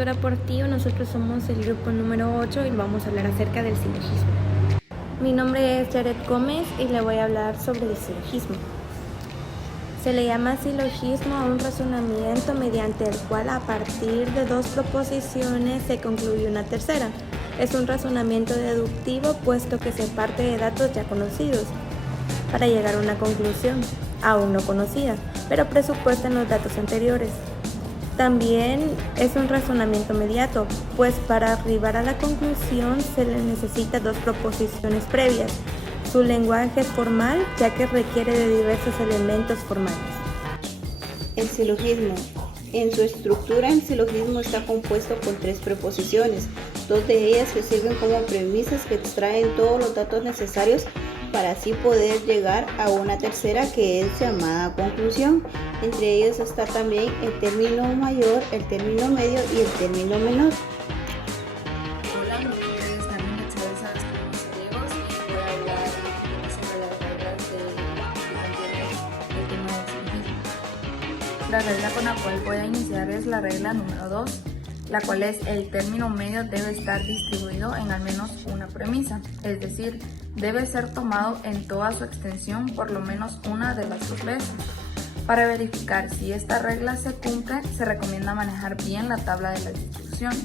Doctora Portillo, nosotros somos el grupo número 8 y vamos a hablar acerca del silogismo. Mi nombre es Jared Gómez y le voy a hablar sobre el silogismo. Se le llama silogismo a un razonamiento mediante el cual a partir de dos proposiciones se concluye una tercera. Es un razonamiento deductivo puesto que se parte de datos ya conocidos para llegar a una conclusión aún no conocida, pero presupuesta en los datos anteriores. También es un razonamiento mediato, pues para arribar a la conclusión se le necesita dos proposiciones previas. Su lenguaje es formal, ya que requiere de diversos elementos formales. El silogismo. En su estructura, el silogismo está compuesto por tres preposiciones, dos de ellas que sirven como premisas que extraen todos los datos necesarios para así poder llegar a una tercera que es llamada conclusión. Entre ellos está también el término mayor, el término medio y el término menor. Hola, mi nombre es Dani Mercedes Sáenz Gallegos y voy a hablar sobre las reglas del tema del silogismo. La regla con la cual voy a iniciar es la regla número 2, la cual es el término medio debe estar distribuido en al menos una premisa, es decir, debe ser tomado en toda su extensión por lo menos una de las dos veces. Para verificar si esta regla se cumple, se recomienda manejar bien la tabla de las distribuciones.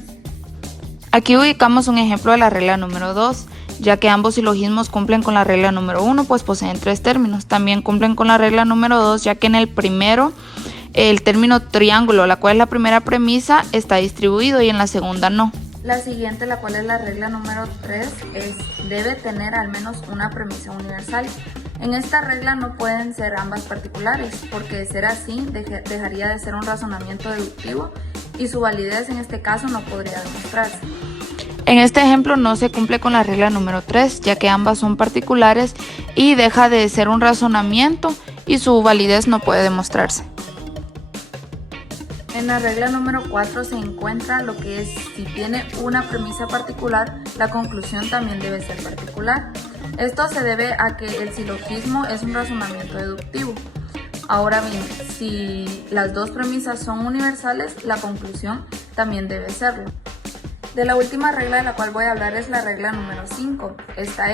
Aquí ubicamos un ejemplo de la regla número 2, ya que ambos silogismos cumplen con la regla número 1, pues poseen tres términos. También cumplen con la regla número 2, ya que en el primero el término triángulo, la cual es la primera premisa, está distribuido y en la segunda no. La siguiente, la cual es la regla número 3, debe tener al menos una premisa universal. En esta regla no pueden ser ambas particulares, porque de ser así dejaría de ser un razonamiento deductivo y su validez en este caso no podría demostrarse. En este ejemplo no se cumple con la regla número 3, ya que ambas son particulares y deja de ser un razonamiento y su validez no puede demostrarse. En la regla número 4 se encuentra lo que es si tiene una premisa particular, la conclusión también debe ser particular. Esto se debe a que el silogismo es un razonamiento deductivo. Ahora bien, si las dos premisas son universales, la conclusión también debe serlo. De la última regla de la cual voy a hablar es la regla número 5. Esta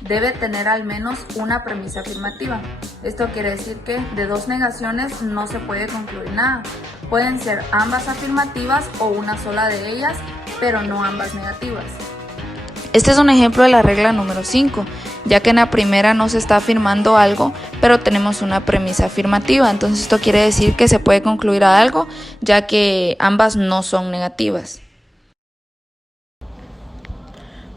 debe tener al menos una premisa afirmativa. Esto quiere decir que de dos negaciones no se puede concluir nada. Pueden ser ambas afirmativas o una sola de ellas, pero no ambas negativas. Este es un ejemplo de la regla número 5, ya que en la primera no se está afirmando algo, pero tenemos una premisa afirmativa. Entonces esto quiere decir que se puede concluir a algo, ya que ambas no son negativas.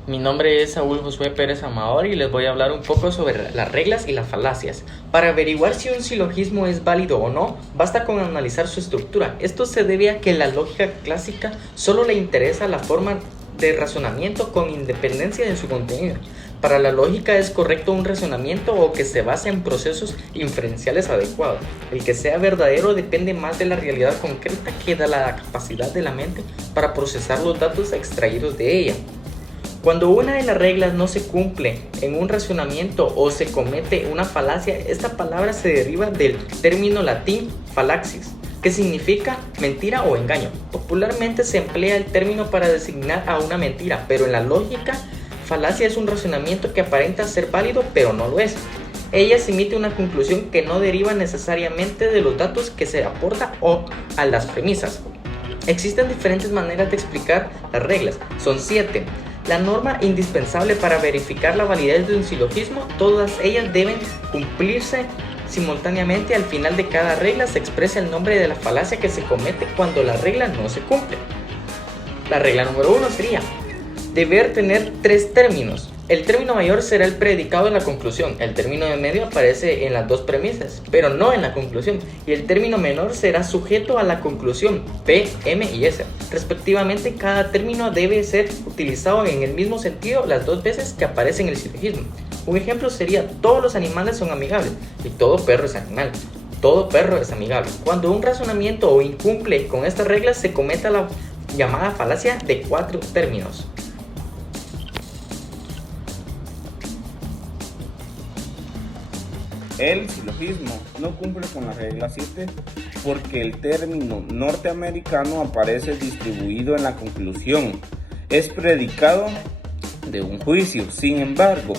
Mi nombre es Saúl Josué Pérez Amador y les voy a hablar un poco sobre las reglas y las falacias. Para averiguar si un silogismo es válido o no, basta con analizar su estructura. Esto se debe a que la lógica clásica solo le interesa la forma de razonamiento con independencia de su contenido. Para la lógica es correcto un razonamiento o que se base en procesos inferenciales adecuados. El que sea verdadero depende más de la realidad concreta que de la capacidad de la mente para procesar los datos extraídos de ella. Cuando una de las reglas no se cumple en un razonamiento o se comete una falacia, esta palabra se deriva del término latín falaxis, que significa mentira o engaño. Popularmente se emplea el término para designar a una mentira, pero en la lógica, falacia es un razonamiento que aparenta ser válido, pero no lo es. Ella se emite una conclusión que no deriva necesariamente de los datos que se aporta o a las premisas. Existen diferentes maneras de explicar las reglas, son 7. La norma indispensable para verificar la validez de un silogismo, todas ellas deben cumplirse simultáneamente. Al final de cada regla se expresa el nombre de la falacia que se comete cuando la regla no se cumple. La regla número 1 sería deber tener tres términos. El término mayor será el predicado en la conclusión. El término de medio aparece en las dos premisas, pero no en la conclusión. Y el término menor será sujeto a la conclusión, P, M y S. Respectivamente, cada término debe ser utilizado en el mismo sentido las dos veces que aparece en el silogismo. Un ejemplo sería: todos los animales son amigables y todo perro es animal. Todo perro es amigable. Cuando un razonamiento o incumple con estas reglas, se comete la llamada falacia de 4 términos. El silogismo no cumple con la regla 7 porque el término norteamericano aparece distribuido en la conclusión. Es predicado de un juicio, sin embargo,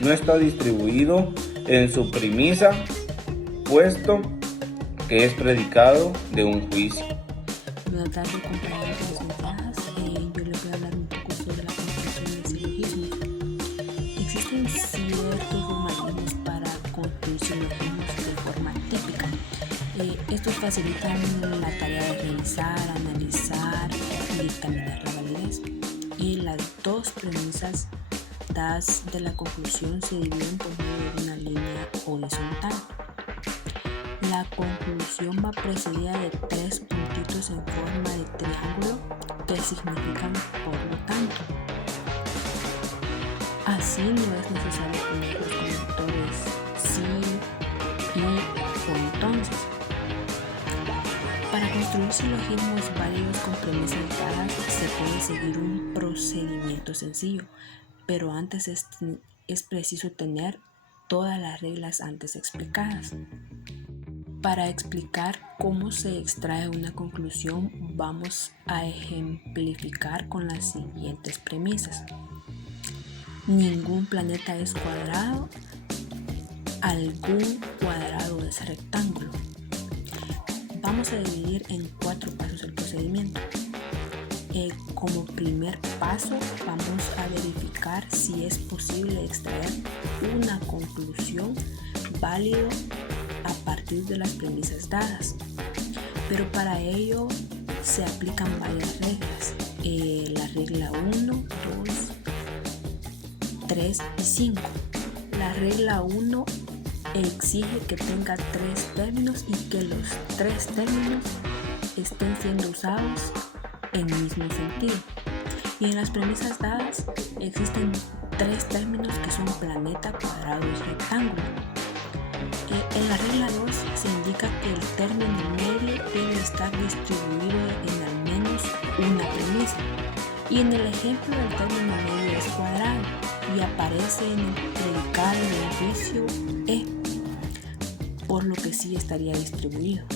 no está distribuido en su premisa, puesto que es predicado de un juicio. Buenas tardes, compañeros y licenciadas. Yo les voy a hablar un poco sobre la construcción del silogismo. Existen ciertos formalismos para construir silogismos de forma típica. Estos facilitan la tarea de revisar, analizar y dictaminar la validez. Y las dos premisas dadas de la conclusión se dividen por medio de una línea horizontal. La conclusión va precedida de 3 puntitos en forma de triángulo que significan por lo tanto. Así no es necesario poner los conectores sí, y o entonces. Para construir silogismos válidos con premisas dadas se puede seguir un procedimiento sencillo, pero antes es preciso tener todas las reglas antes explicadas. Para explicar cómo se extrae una conclusión, vamos a ejemplificar con las siguientes premisas. Ningún planeta es cuadrado, algún cuadrado es rectángulo. Vamos a dividir en 4 pasos el procedimiento. Como primer paso, vamos a verificar si es posible extraer una conclusión válida a partir de las premisas dadas, pero para ello se aplican varias reglas, la regla 1, 2, 3 y 5. La regla 1 exige que tenga 3 términos y que los 3 términos estén siendo usados en mismo sentido. Y en las premisas dadas existen 3 términos que son planeta, cuadrado y rectángulo. En la regla 2 se indica que el término medio debe estar distribuido en al menos una premisa. Y en el ejemplo el término medio es cuadrado y aparece en el predicado del juicio E, por lo que sí estaría distribuido.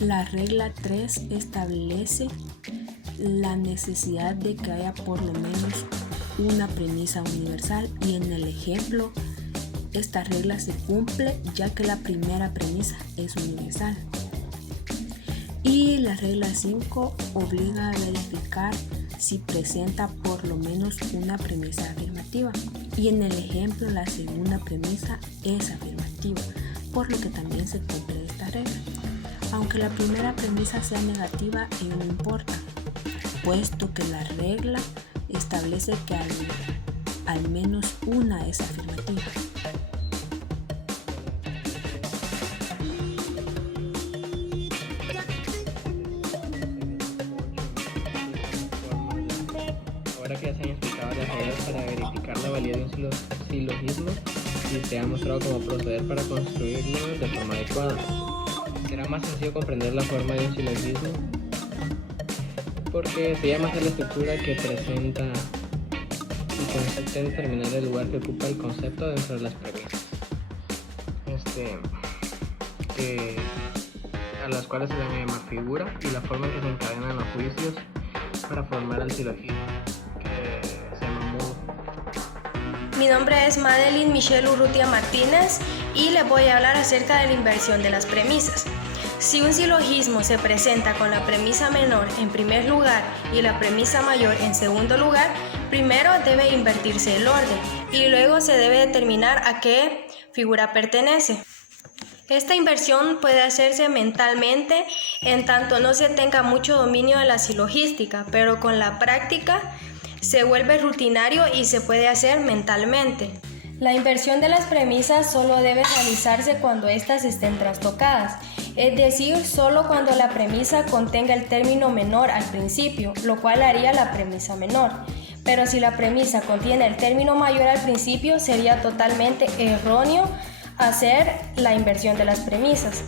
La regla 3 establece la necesidad de que haya por lo menos una premisa universal y en el ejemplo esta regla se cumple ya que la primera premisa es universal. Y la regla 5 obliga a verificar si presenta por lo menos una premisa afirmativa. Y en el ejemplo la segunda premisa es afirmativa, por lo que también se cumple esta regla. Aunque la primera premisa sea negativa, ello no importa, puesto que la regla establece que al menos una es afirmativa. Ahora que ya se han explicado las reglas para verificar la validez de un silogismo y se ha mostrado cómo proceder para construirlo de forma adecuada, será más sencillo comprender la forma de un silogismo porque se llama así la estructura que presenta y consiste en determinar el lugar que ocupa el concepto dentro de las premisas, a las cuales se le llama figura, y la forma en que se encadenan los juicios para formar el silogismo, que se llama modo. Mi nombre es Madeline Michelle Urrutia Martínez y les voy a hablar acerca de la inversión de las premisas. Si un silogismo se presenta con la premisa menor en primer lugar y la premisa mayor en segundo lugar, primero debe invertirse el orden y luego se debe determinar a qué figura pertenece. Esta inversión puede hacerse mentalmente en tanto no se tenga mucho dominio de la silogística, pero con la práctica se vuelve rutinario y se puede hacer mentalmente. La inversión de las premisas solo debe realizarse cuando éstas estén trastocadas, es decir, solo cuando la premisa contenga el término menor al principio, lo cual haría la premisa menor. Pero si la premisa contiene el término mayor al principio, sería totalmente erróneo hacer la inversión de las premisas.